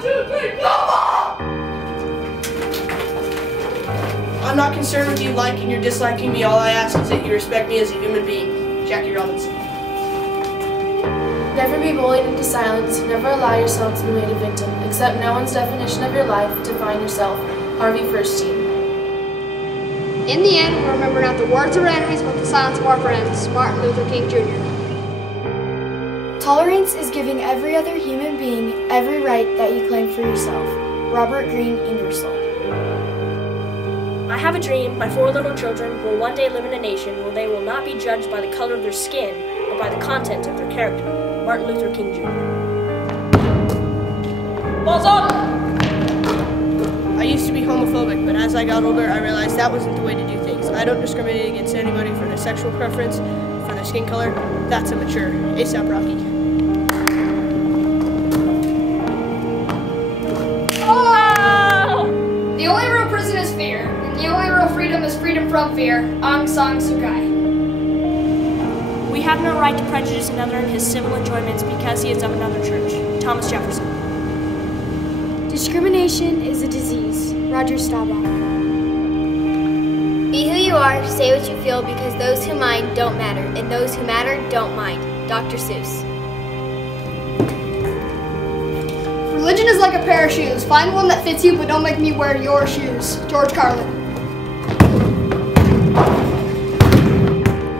1, 2, 3, global! I'm not concerned with you liking or disliking me. All I ask is that you respect me as a human being. Jackie Robinson. Never be bullied into silence. Never allow yourself to be made a victim. Accept no one's definition of your life. Define yourself. Harvey First Team. In the end, we'll remember not the words of our enemies, but the silence of our friends. Martin Luther King, Jr. Tolerance is giving every other human being every right that you claim for yourself. Robert Greene Ingersoll. I have a dream. My 4 little children will one day live in a nation where they will not be judged by the color of their skin, but by the content of their character. Martin Luther King, Jr. Balls up! I used to be homophobic, but as I got older, I realized that wasn't the way to do things. I don't discriminate against anybody for their sexual preference, for their skin color. That's immature. A$AP Rocky. Oh! The only real prison is fear, and the only real freedom is freedom from fear. Aung San Suu Kyi. We have no right to prejudice another in his civil enjoyments because he is of another church. Thomas Jefferson. Discrimination is a disease. Roger Staubach. Be who you are, say what you feel, because those who mind don't matter, and those who matter don't mind. Dr. Seuss. Religion is like a pair of shoes. Find one that fits you, but don't make me wear your shoes. George Carlin.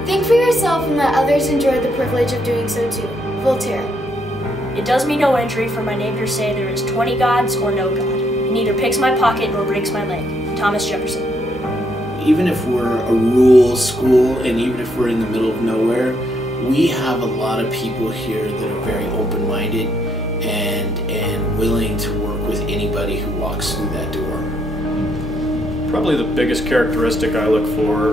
Think for yourself and let others enjoy the privilege of doing so too. Voltaire. It does me no injury for my neighbor to say there is 20 gods or no God. He neither picks my pocket nor breaks my leg. Thomas Jefferson. Even if we're a rural school and even if we're in the middle of nowhere, we have a lot of people here that are very open-minded and willing to work with anybody who walks through that door. Probably the biggest characteristic I look for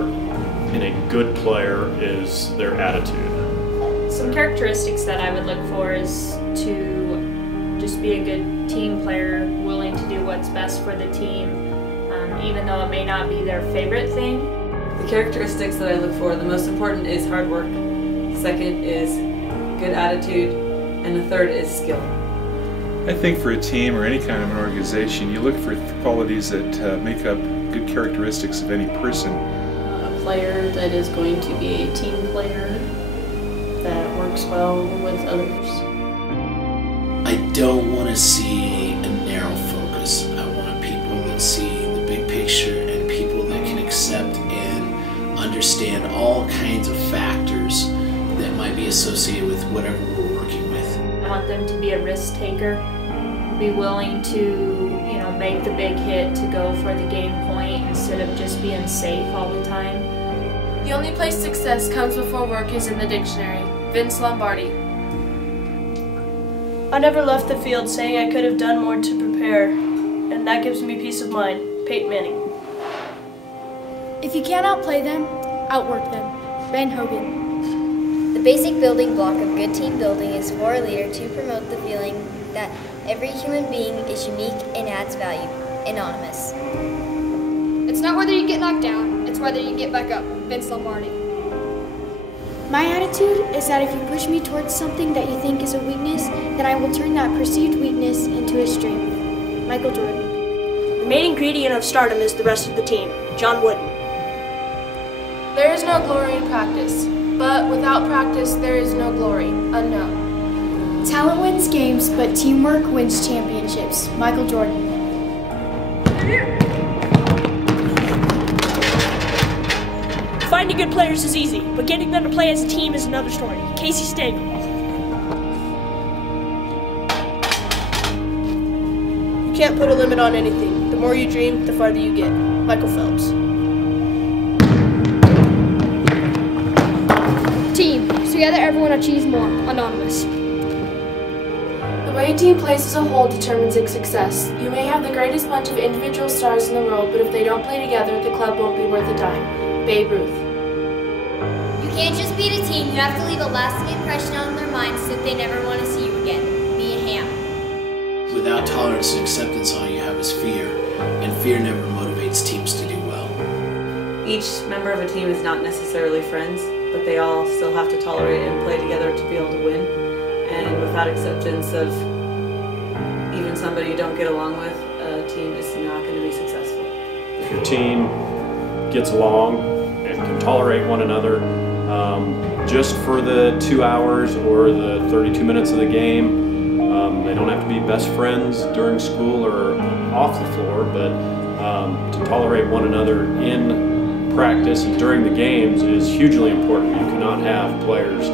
in a good player is their attitude. Some characteristics that I would look for is to just be a good team player, willing to do what's best for the team, even though it may not be their favorite thing. The characteristics that I look for, the most important is hard work, the second is good attitude, and the third is skill. I think for a team or any kind of an organization, you look for qualities that make up good characteristics of any person. A player that is going to be a team player, that works well with others. I don't want to see a narrow focus. I want people that see the big picture and people that can accept and understand all kinds of factors that might be associated with whatever we're working with. I want them to be a risk taker, be willing to, make the big hit to go for the game point instead of just being safe all the time. The only place success comes before work is in the dictionary. Vince Lombardi. I never left the field saying I could have done more to prepare, and that gives me peace of mind. Peyton Manning. If you can't outplay them, outwork them. Ben Hogan. The basic building block of good team building is for a leader to promote the feeling that every human being is unique and adds value. Anonymous. It's not whether you get knocked down, it's whether you get back up. Vince Lombardi. My attitude is that if you push me towards something that you think is a weakness, then I will turn that perceived weakness into a strength. Michael Jordan. The main ingredient of stardom is the rest of the team. John Wooden. There is no glory in practice, but without practice there is no glory. Unknown. Talent wins games, but teamwork wins championships. Michael Jordan. Finding good players is easy, but getting them to play as a team is another story. Casey Stengel. You can't put a limit on anything. The more you dream, the farther you get. Michael Phelps. Team. Together everyone achieves more. Anonymous. The way a team plays as a whole determines its success. You may have the greatest bunch of individual stars in the world, but if they don't play together, the club won't be worth a dime. Babe Ruth. You can't just beat a team, you have to leave a lasting impression on their minds so that they never want to see you again. Mia Hamm. Without tolerance and acceptance, all you have is fear, and fear never motivates teams to do well. Each member of a team is not necessarily friends, but they all still have to tolerate and play together to be able to win. And without acceptance of even and somebody you don't get along with, a team is not going to be successful. If your team gets along and can tolerate one another, just for the 2 hours or the 32 minutes of the game, they don't have to be best friends during school or off the floor, but to tolerate one another in practice and during the games is hugely important. You cannot have players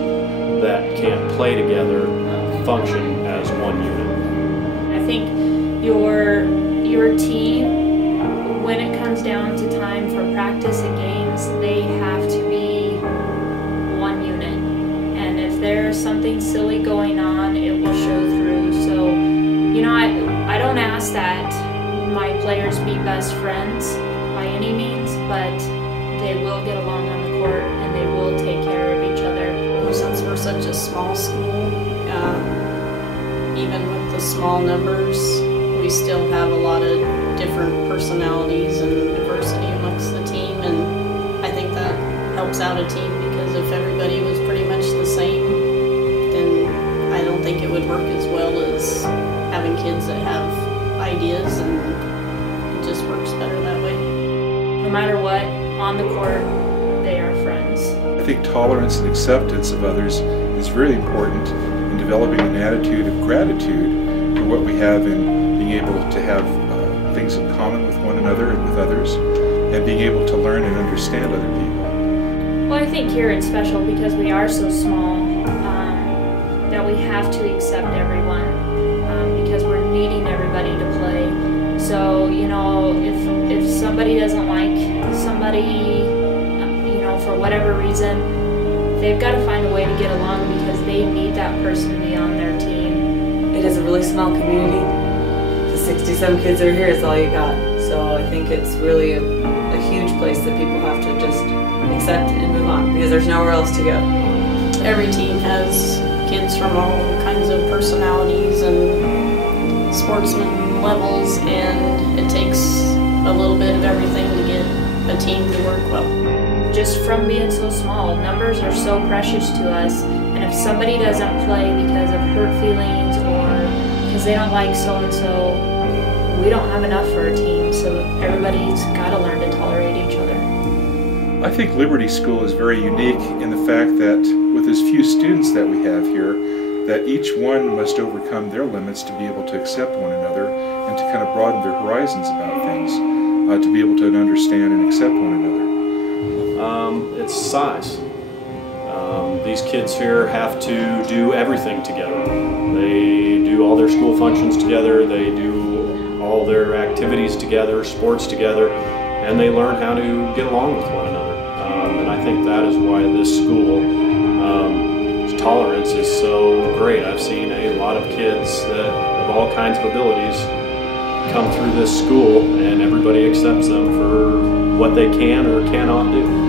that can't play together function as one unit. I think your team, when it comes down to time for practice and games, they have to be one unit. And if there's something silly going on, it will show through. So, you know, I don't ask that my players be best friends by any means, but they will get along on the court and they will take care of each other. Since we're such a small school, even with the small numbers, we still have a lot of different personalities and diversity amongst the team, and I think that helps out a team, because if everybody was pretty much the same, then I don't think it would work as well as having kids that have ideas, and it just works better that way. No matter what, on the court, they are friends. I think tolerance and acceptance of others is very important in developing an attitude of gratitude for what we have, in being able to have things in common with one another and with others, and being able to learn and understand other people. Well, I think here it's special because we are so small that we have to accept everyone because we're needing everybody to play. So, you know, if somebody doesn't like somebody, for whatever reason, they've got to find a way to get along because they need that person to be on their team. It is a really small community. The 60-some kids that are here is all you got. So I think it's really a huge place that people have to just accept and move on, because there's nowhere else to go. Every team has kids from all kinds of personalities and sportsman levels, and it takes a little bit of everything to get a team to work well. Just from being so small, numbers are so precious to us, and if somebody doesn't play because of hurt feelings or because they don't like so-and-so, we don't have enough for a team, so everybody's got to learn to tolerate each other. I think Liberty School is very unique in the fact that with as few students that we have here, that each one must overcome their limits to be able to accept one another and to kind of broaden their horizons about things, to be able to understand and accept one another. It's size. These kids here have to do everything together. They do all their school functions together, they do all their activities together, sports together, and they learn how to get along with one another. And I think that is why this school's tolerance is so great. I've seen a lot of kids that of all kinds of abilities come through this school, and everybody accepts them for what they can or cannot do.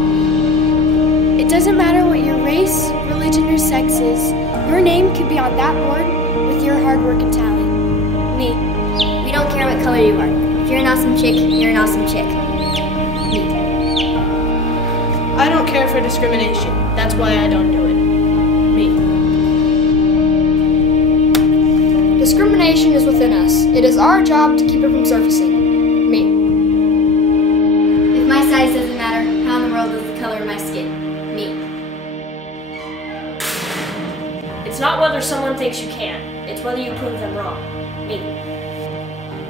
It doesn't matter what your race, religion, or sex is. Your name could be on that board with your hard work and talent. Me. We don't care what color you are. If you're an awesome chick, you're an awesome chick. Me. I don't care for discrimination. That's why I don't do it. Me. Discrimination is within us. It is our job to keep it from surfacing. Me. If my size doesn't matter, how in the world does the color of my skin? Me. It's not whether someone thinks you can, it's whether you prove them wrong. Me.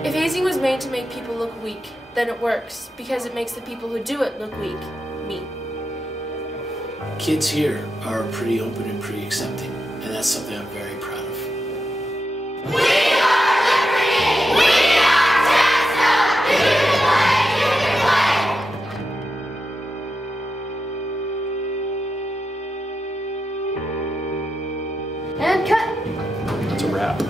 If hazing was made to make people look weak, then it works, because it makes the people who do it look weak. Me. Kids here are pretty open and pretty accepting, and that's something I'm very proud of. And cut! That's a wrap.